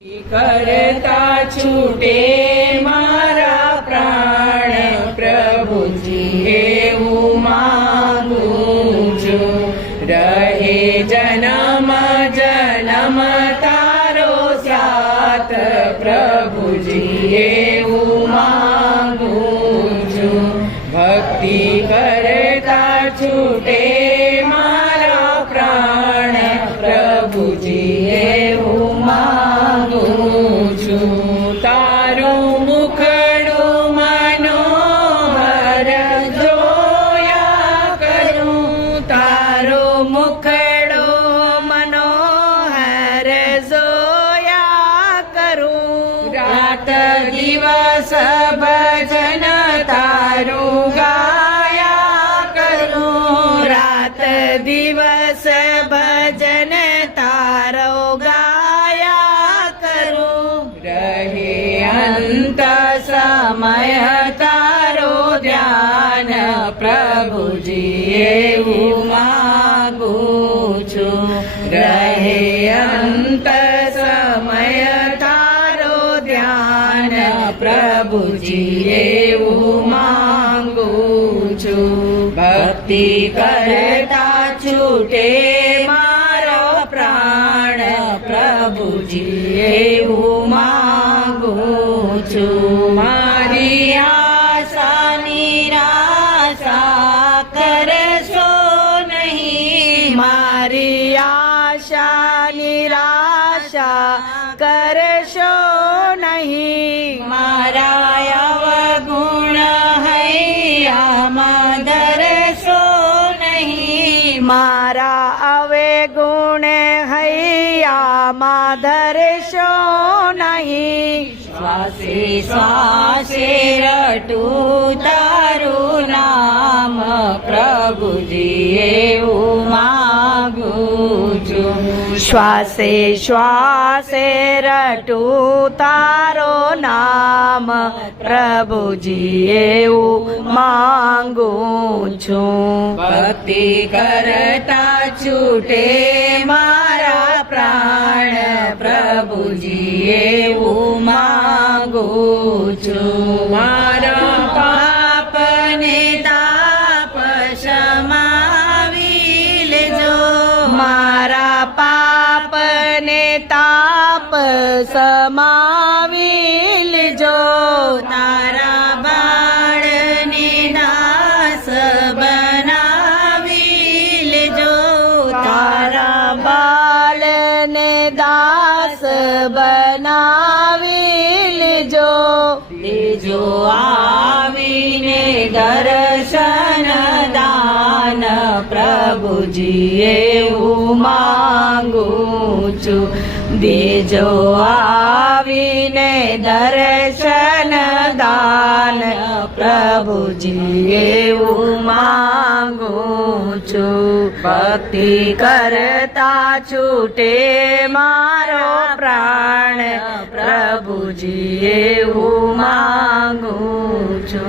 કરતા છૂટે મારા પ્રાણ પ્રભુજી એવું માંગુ છું. રહે જન્મ જન્મ તારો સાથ પ્રભુજી એવું માંગુ છું. ભક્તિ કરતા છૂટે મારા પ્રાણ પ્રભુજી એવું માંગુ છું. તારું મુખડું મનોહર જોયા કરું, તારું મુખડું મનોહર જોયા કરું. રાત દિવસ ભજન તારું ગાયા કરું, રાત દિવસ ભજન તારો ગાયા કરું. રહે અંત સમય તારો ધ્યાન પ્રભુજી એવું માંગુ છું. રહે અંત સમય તારો ધ્યાન પ્રભુજી એવું માંગુ છું. ભક્તિ કરતા છૂટે મારો પ્રાણ પ્રભુજી એવું માંગુ છું. મારી આશા નિરાશા કરશો નહીં, મારી આશા નિરાશા કરશો નહીં. મારા અવગુણ હૈયામાં ધરશો નહીં, મારા અવગુણ હૈયામાં ધરશો નહીં. શ્વાસે શ્વાસે રટું તારું નામ પ્રભુજી એવું માંગુ છું. શ્વાસે શ્વાસે રટું તારો નામ પ્રભુજી એવું માંગુ છું. ભક્તિ કરતા છૂટે મારા પ્રાણ પ્રભુજી એવું માંગુ છું. મારા પાપને તાપ સમાવી લેજો, મારા પાપને તાપ સમાવી લેજો. તારા બાળને દાસ બનાવી લેજો, તારા બાળને દાસ બનાવી લેજો. દેજો આવીને દર્શન દાન પ્રભુજી એવું માંગુ છું. દેજો આવીને દર્શન દાન પ્રભુજી એવું માંગુ છું. ભક્તિ કરતા છૂટે મારો પ્રાણ પ્રભુજી એવું માંગુ છું.